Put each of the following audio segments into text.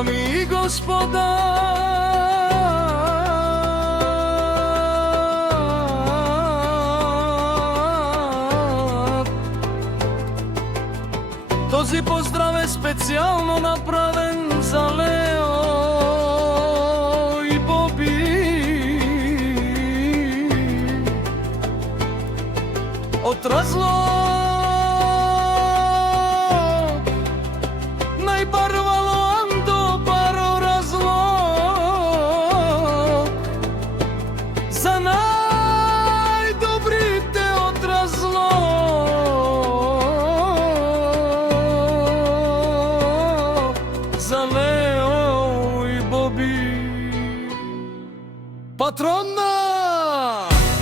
Дами и господа, този поздрав е специјално направен за Лео и Боби од разлог, најбарвало андо баро разлог, за најдобрите од разлог, за Лео и Боби. Патрона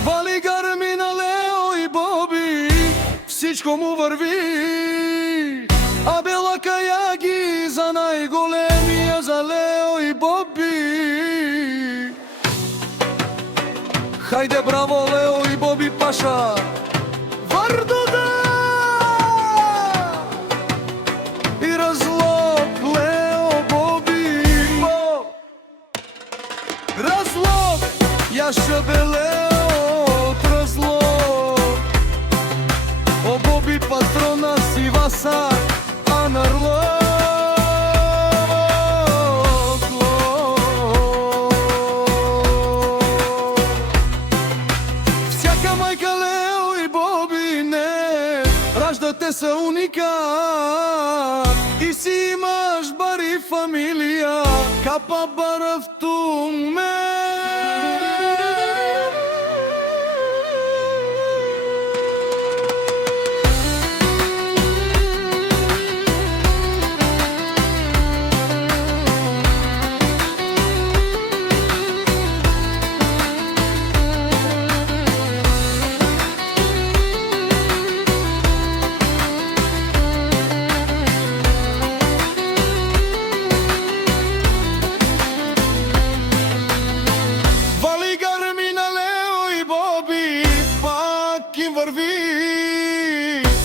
вали гарми на Лео и Боби, всичко му върви, а белака яги за најголемија, за Лео и Боби. Хајде браво Лео и Боби паша, вардо да и разлог Лео Боби. Разлог јаша бе Лео од разлог, о Боби патрона си васа анарлог. Всяка мајка Лео и Боби не раждате се уникат и си имаш бари фамилија, капа барав туме.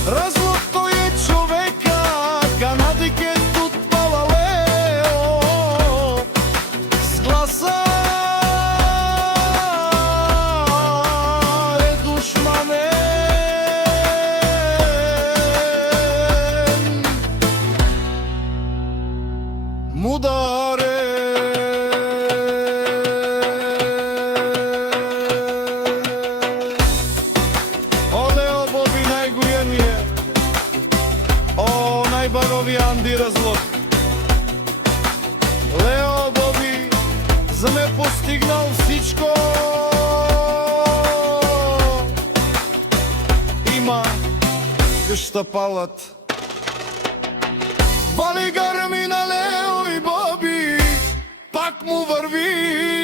Разлог тој е човека, канадике тут пала Лео, сгласа е душманен, мударе. Најбарови Анди разлог, Лео Боби за ме постигнал всичко, има къща палат. Вали гарми на Лео и Боби, пак му върви.